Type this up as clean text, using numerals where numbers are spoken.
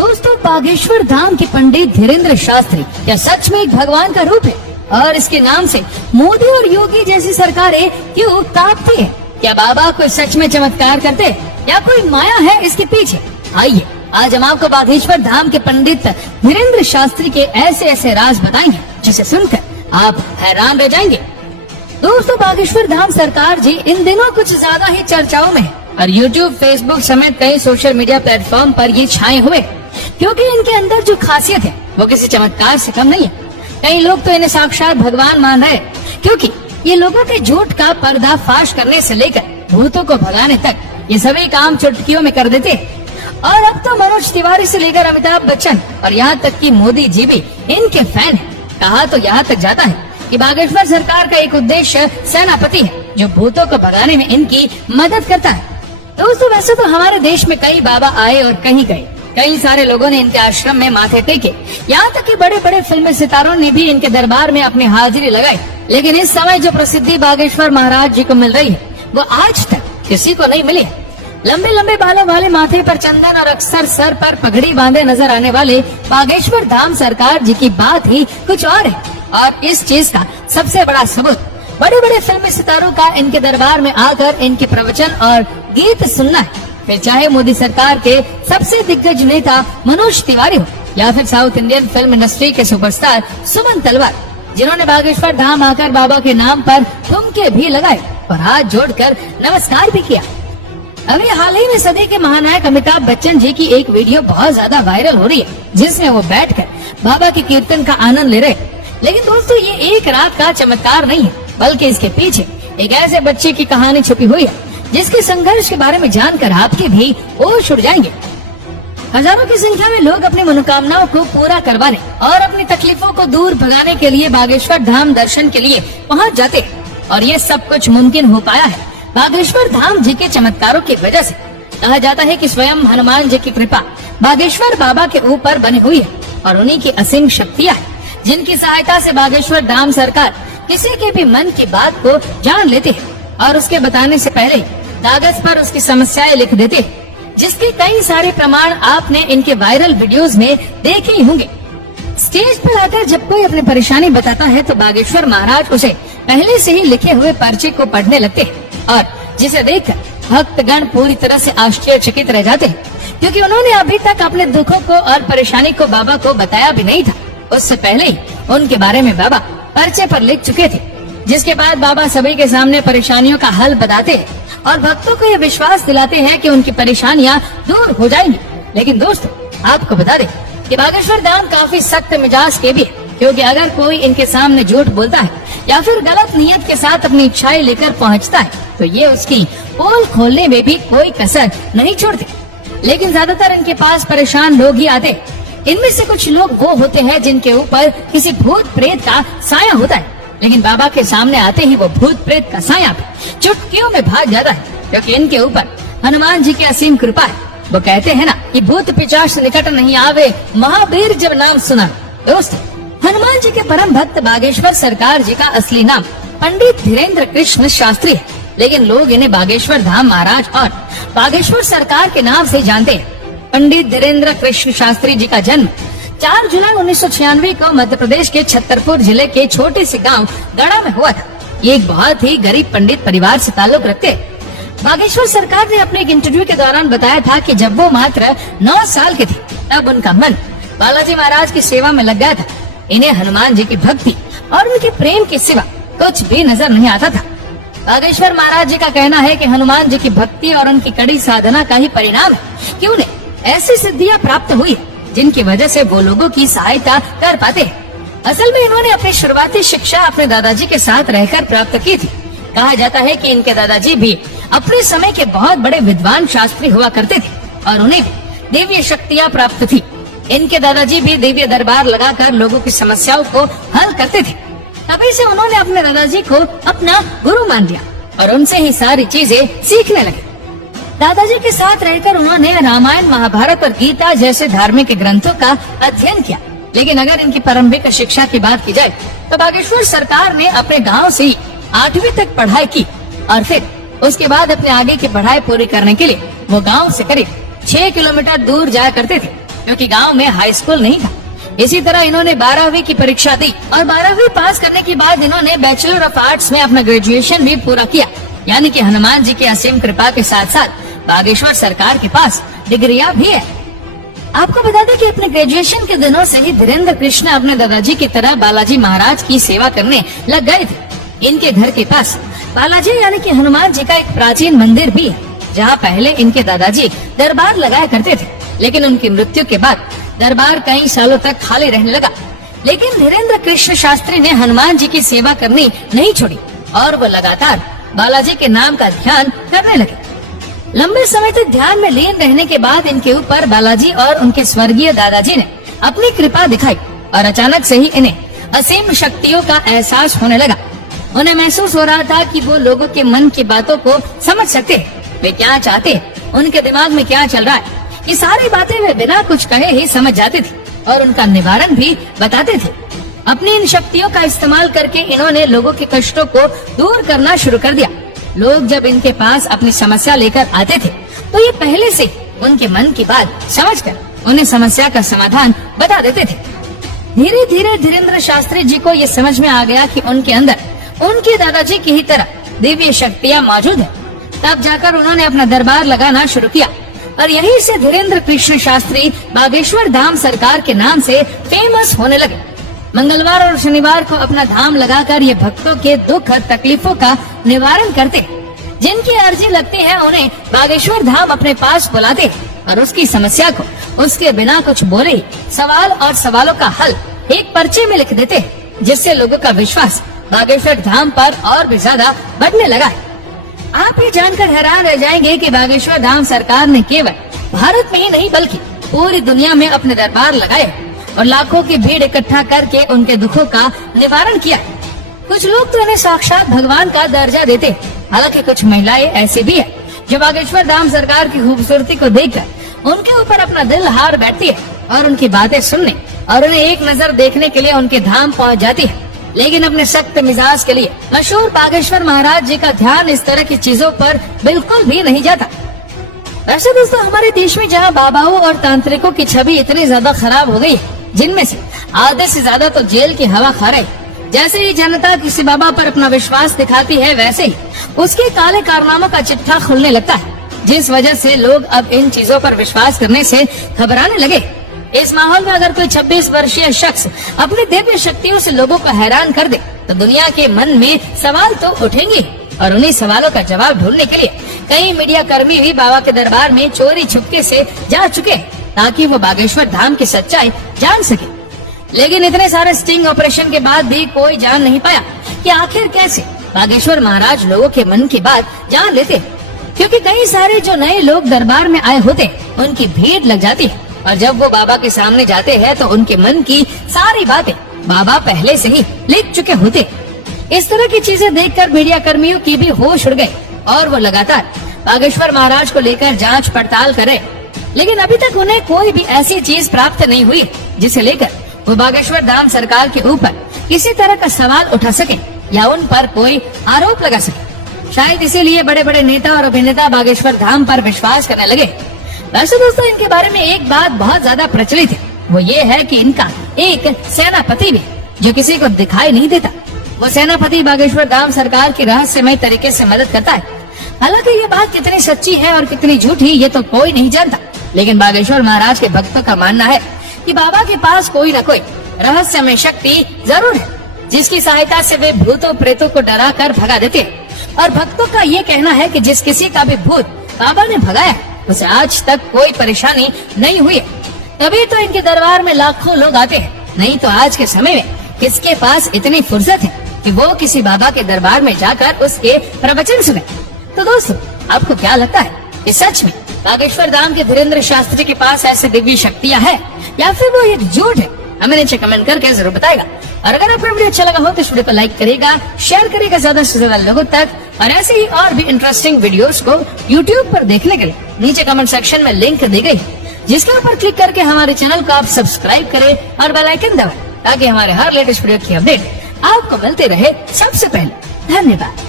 दोस्तों, बागेश्वर धाम के पंडित धीरेन्द्र शास्त्री क्या सच में एक भगवान का रूप है? और इसके नाम से मोदी और योगी जैसी सरकारें क्यों कांपती है? क्या बाबा कोई सच में चमत्कार करते हैं या कोई माया है इसके पीछे? आइए आज हम आपको बागेश्वर धाम के पंडित धीरेन्द्र शास्त्री के ऐसे ऐसे राज बताएंगे जिसे सुनकर आप हैरान रह जाएंगे। दोस्तों, बागेश्वर धाम सरकार जी इन दिनों कुछ ज्यादा ही चर्चाओं में है और YouTube, Facebook समेत कई सोशल मीडिया प्लेटफॉर्म पर ये छाए हुए, क्योंकि इनके अंदर जो खासियत है वो किसी चमत्कार से कम नहीं है। कई लोग तो इन्हें साक्षात भगवान मान रहे हैं, क्योंकि ये लोगों के झूठ का पर्दाफाश करने से लेकर भूतों को भगाने तक ये सभी काम चुटकियों में कर देते हैं। और अब तो मनोज तिवारी से लेकर अमिताभ बच्चन और यहाँ तक कि मोदी जी भी इनके फैन हैं। कहा तो यहाँ तक जाता है कि बागेश्वर सरकार का एक उद्देश्य सेनापति है जो भूतों को भगाने में इनकी मदद करता है। दोस्तों, वैसे तो हमारे देश में कई बाबा आए और कहीं गए, कई सारे लोगों ने इनके आश्रम में माथे टेके, यहाँ तक कि बड़े बड़े फिल्मी सितारों ने भी इनके दरबार में अपनी हाजिरी लगाई। लेकिन इस समय जो प्रसिद्धि बागेश्वर महाराज जी को मिल रही है वो आज तक किसी को नहीं मिली है। लंबे लंबे बालों वाले, माथे पर चंदन और अक्सर सर पर पगड़ी बांधे नजर आने वाले बागेश्वर धाम सरकार जी की बात ही कुछ और है। और इस चीज का सबसे बड़ा सबूत बड़े बड़े फिल्मी सितारों का इनके दरबार में आकर इनके प्रवचन और गीत सुनना है। फिर चाहे मोदी सरकार के सबसे दिग्गज नेता मनोज तिवारी हो या फिर साउथ इंडियन फिल्म इंडस्ट्री के सुपरस्टार सुमन तलवार, जिन्होंने बागेश्वर धाम आकर बाबा के नाम पर ठुमके भी लगाए और हाथ जोड़कर नमस्कार भी किया। अभी हाल ही में सदी के महानायक अमिताभ बच्चन जी की एक वीडियो बहुत ज्यादा वायरल हो रही है, जिसमें वो बैठकर बाबा के कीर्तन का आनंद ले रहे। लेकिन दोस्तों, ये एक रात का चमत्कार नहीं है, बल्कि इसके पीछे एक ऐसे बच्चे की कहानी छुपी हुई है जिसके संघर्ष के बारे में जानकर आपके भी होश उड़ जाएंगे। हजारों की संख्या में लोग अपनी मनोकामनाओं को पूरा करवाने और अपनी तकलीफों को दूर भगाने के लिए बागेश्वर धाम दर्शन के लिए पहुंच जाते हैं और ये सब कुछ मुमकिन हो पाया है बागेश्वर धाम जी के चमत्कारों की वजह से। कहा जाता है कि स्वयं हनुमान जी की कृपा बागेश्वर बाबा के ऊपर बनी हुई है और उन्हीं की असीम शक्तियाँ है, जिनकी सहायता से बागेश्वर धाम सरकार किसी के भी मन की बात को जान लेते हैं और उसके बताने से पहले कागज पर उसकी समस्याएं लिख देते हैं, जिसके कई सारे प्रमाण आपने इनके वायरल वीडियोस में देखे ही होंगे। स्टेज पर आकर जब कोई अपनी परेशानी बताता है तो बागेश्वर महाराज उसे पहले से ही लिखे हुए पर्चे को पढ़ने लगते हैं और जिसे देखकर भक्तगण पूरी तरह से आश्चर्यचकित रह जाते हैं, क्योंकि उन्होंने अभी तक अपने दुखों को और परेशानी को बाबा को बताया भी नहीं था। उससे पहले ही उनके बारे में बाबा पर्चे पर लिख चुके थे, जिसके बाद बाबा सभी के सामने परेशानियों का हल बताते हैं और भक्तों को यह विश्वास दिलाते हैं कि उनकी परेशानियां दूर हो जाएंगी। लेकिन दोस्तों, आपको बता दें कि बागेश्वर धाम काफी सख्त मिजाज के भी है, क्योंकि अगर कोई इनके सामने झूठ बोलता है या फिर गलत नियत के साथ अपनी इच्छाएं लेकर पहुंचता है तो ये उसकी पोल खोलने में भी कोई कसर नहीं छोड़ते। लेकिन ज्यादातर इनके पास परेशान लोग ही आते। इनमें से कुछ लोग वो होते हैं जिनके ऊपर किसी भूत प्रेत का साया होता है, लेकिन बाबा के सामने आते ही वो भूत प्रेत का साया भी चुटकियों में भाग जाता है, क्योंकि इनके ऊपर हनुमान जी की असीम कृपा है। वो कहते हैं ना कि भूत पिशाच निकट नहीं आवे, महावीर जब नाम सुना। दोस्तों, हनुमान जी के परम भक्त बागेश्वर सरकार जी का असली नाम पंडित धीरेन्द्र कृष्ण शास्त्री है, लेकिन लोग इन्हें बागेश्वर धाम महाराज और बागेश्वर सरकार के नाम से जानते हैं। पंडित धीरेन्द्र कृष्ण शास्त्री जी का जन्म 4 जुलाई 1996 को मध्य प्रदेश के छतरपुर जिले के छोटे से गांव गढ़ा में हुआ था। ये एक बहुत ही गरीब पंडित परिवार से ताल्लुक रखते हैं। बागेश्वर सरकार ने अपने एक इंटरव्यू के दौरान बताया था कि जब वो मात्र 9 साल के थे तब उनका मन बालाजी महाराज की सेवा में लग गया था। इन्हें हनुमान जी की भक्ति और उनके प्रेम के सिवा कुछ भी नजर नहीं आता था। बागेश्वर महाराज जी का कहना है कि हनुमान जी की भक्ति और उनकी कड़ी साधना का ही परिणाम है कि उन्हें ऐसी सिद्धियां प्राप्त हुई जिनकी वजह से वो लोगों की सहायता कर पाते हैं। असल में इन्होंने अपनी शुरुआती शिक्षा अपने दादाजी के साथ रहकर प्राप्त की थी। कहा जाता है कि इनके दादाजी भी अपने समय के बहुत बड़े विद्वान शास्त्री हुआ करते थे और उन्हें दिव्य शक्तियाँ प्राप्त थी। इनके दादाजी भी दिव्य दरबार लगाकर लोगों की समस्याओं को हल करते थे। तभी से उन्होंने अपने दादाजी को अपना गुरु मान लिया और उनसे ही सारी चीजें सीखने लगे। दादाजी के साथ रहकर उन्होंने रामायण, महाभारत और गीता जैसे धार्मिक ग्रंथों का अध्ययन किया। लेकिन अगर इनकी प्रारंभिक शिक्षा की बात की जाए तो बागेश्वर सरकार ने अपने गांव से ही 8वीं तक पढ़ाई की और फिर उसके बाद अपने आगे की पढ़ाई पूरी करने के लिए वो गांव से करीब 6 किलोमीटर दूर जाया करते थे, क्योंकि गांव में हाई स्कूल नहीं था। इसी तरह इन्होंने 12वीं की परीक्षा दी और 12वीं पास करने के बाद इन्होंने बैचलर ऑफ आर्ट्स में अपना ग्रेजुएशन भी पूरा किया। यानी कि हनुमान जी की असीम कृपा के साथ साथ बागेश्वर सरकार के पास डिग्रियां भी है। आपको बता दें कि अपने ग्रेजुएशन के दिनों से ही धीरेन्द्र कृष्ण अपने दादाजी की तरह बालाजी महाराज की सेवा करने लग गए थे। इनके घर के पास बालाजी यानी कि हनुमान जी का एक प्राचीन मंदिर भी है, जहाँ पहले इनके दादाजी दरबार लगाया करते थे। लेकिन उनकी मृत्यु के बाद दरबार कई सालों तक खाली रहने लगा। लेकिन धीरेन्द्र कृष्ण शास्त्री ने हनुमान जी की सेवा करनी नहीं छोड़ी और वो लगातार बालाजी के नाम का ध्यान करने लगे। लंबे समय तक ध्यान में लीन रहने के बाद इनके ऊपर बालाजी और उनके स्वर्गीय दादाजी ने अपनी कृपा दिखाई और अचानक से ही इन्हें असीम शक्तियों का एहसास होने लगा। उन्हें महसूस हो रहा था कि वो लोगों के मन की बातों को समझ सकते हैं, वे क्या चाहते हैं, उनके दिमाग में क्या चल रहा है। ये सारी बातें वे बिना कुछ कहे ही समझ जाते थे और उनका निवारण भी बताते थे। अपनी इन शक्तियों का इस्तेमाल करके इन्होंने लोगों के कष्टों को दूर करना शुरू कर दिया। लोग जब इनके पास अपनी समस्या लेकर आते थे तो ये पहले से उनके मन की बात समझकर उन्हें समस्या का समाधान बता देते थे। धीरे धीरे धीरेन्द्र शास्त्री जी को ये समझ में आ गया कि उनके अंदर उनके दादाजी की ही तरह दिव्य शक्तियाँ मौजूद है। तब जाकर उन्होंने अपना दरबार लगाना शुरू किया और यहीं से धीरेन्द्र कृष्ण शास्त्री बागेश्वर धाम सरकार के नाम से फेमस होने लगे। मंगलवार और शनिवार को अपना धाम लगाकर ये भक्तों के दुख और तकलीफों का निवारण करते। जिनकी अर्जी लगती है उन्हें बागेश्वर धाम अपने पास बुलाते और उसकी समस्या को उसके बिना कुछ बोले ही सवाल और सवालों का हल एक पर्चे में लिख देते, जिससे लोगों का विश्वास बागेश्वर धाम पर और भी ज्यादा बढ़ने लगा है। आप ये जानकर हैरान रह जाएंगे कि बागेश्वर धाम सरकार ने केवल भारत में ही नहीं बल्कि पूरी दुनिया में अपने दरबार लगाए और लाखों की भीड़ इकट्ठा करके उनके दुखों का निवारण किया। कुछ लोग तो इन्हें साक्षात भगवान का दर्जा देते, हालांकि कुछ महिलाएं ऐसी भी है जो बागेश्वर धाम सरकार की खूबसूरती को देखकर उनके ऊपर अपना दिल हार बैठती है और उनकी बातें सुनने और उन्हें एक नजर देखने के लिए उनके धाम पहुंच जाती है। लेकिन अपने सख्त मिजाज के लिए मशहूर बागेश्वर महाराज जी का ध्यान इस तरह की चीजों पर बिल्कुल भी नहीं जाता। वैसे दोस्तों, हमारे देश में जहाँ बाबाओं और तांत्रिकों की छवि इतनी ज्यादा खराब हो गई है, जिनमें से आधे से ज्यादा तो जेल की हवा खा रहे। जैसे ही जनता किसी बाबा पर अपना विश्वास दिखाती है, वैसे ही उसके काले कारनामों का चिट्ठा खुलने लगता है, जिस वजह से लोग अब इन चीजों पर विश्वास करने से घबराने लगे। इस माहौल में अगर कोई 26 वर्षीय शख्स अपनी दिव्य शक्तियों से लोगों को हैरान कर दे तो दुनिया के मन में सवाल तो उठेंगे और उन्हीं सवालों का जवाब ढूंढने के लिए कई मीडिया कर्मी भी बाबा के दरबार में चोरी छुपके से जा चुके ताकि वो बागेश्वर धाम की सच्चाई जान सके। लेकिन इतने सारे स्टिंग ऑपरेशन के बाद भी कोई जान नहीं पाया कि आखिर कैसे बागेश्वर महाराज लोगों के मन की बात जान लेते, क्योंकि कई सारे जो नए लोग दरबार में आए होते उनकी भीड़ लग जाती है और जब वो बाबा के सामने जाते हैं तो उनके मन की सारी बातें बाबा पहले से ही लिख चुके होते। इस तरह की चीजें देखकर मीडिया कर्मियों की भी होश उड़ गए और वो लगातार बागेश्वर महाराज को लेकर जांच पड़ताल करे। लेकिन अभी तक उन्हें कोई भी ऐसी चीज प्राप्त नहीं हुई जिसे लेकर वो बागेश्वर धाम सरकार के ऊपर किसी तरह का सवाल उठा सके या उन पर कोई आरोप लगा सके। शायद इसीलिए बड़े बड़े नेता और अभिनेता बागेश्वर धाम पर विश्वास करने लगे। वैसे दोस्तों, इनके बारे में एक बात बहुत ज्यादा प्रचलित है, वो ये है कि इनका एक सेनापति भी जो किसी को दिखाई नहीं देता। वो सेनापति बागेश्वर धाम सरकार की रहस्यमय तरीके से मदद करता है। हालांकि ये बात कितनी सच्ची है और कितनी झूठी ये तो कोई नहीं जानता, लेकिन बागेश्वर महाराज के भक्तों का मानना है कि बाबा के पास कोई न कोई रहस्यमय शक्ति जरूर है, जिसकी सहायता से वे भूतों प्रेतों को डरा कर भगा देते हैं। और भक्तों का ये कहना है कि जिस किसी का भी भूत बाबा ने भगाया उसे आज तक कोई परेशानी नहीं हुई है। तभी तो इनके दरबार में लाखों लोग आते हैं, नहीं तो आज के समय में किसके पास इतनी फुर्सत है कि वो किसी बाबा के दरबार में जाकर उसके प्रवचन सुने। तो दोस्तों, आपको क्या लगता है कि सच में बागेश्वर धाम के धीरेन्द्र शास्त्री के पास ऐसी दिव्य शक्तियाँ है या फिर वो एक झूठ है? हमें नीचे कमेंट करके जरूर बताएगा। और अगर आपको वीडियो अच्छा लगा हो तो इस वीडियो को लाइक करेगा, शेयर करेगा ज्यादा से ज्यादा लोगों तक। और ऐसे ही और भी इंटरेस्टिंग वीडियोस को YouTube पर देखने के लिए नीचे कमेंट सेक्शन में लिंक दी गई, जिसके ऊपर क्लिक करके हमारे चैनल को आप सब्सक्राइब करें और बेल आइकन दबाएं ताकि हमारे हर लेटेस्ट वीडियो की अपडेट आपको मिलते रहे सबसे पहले। धन्यवाद।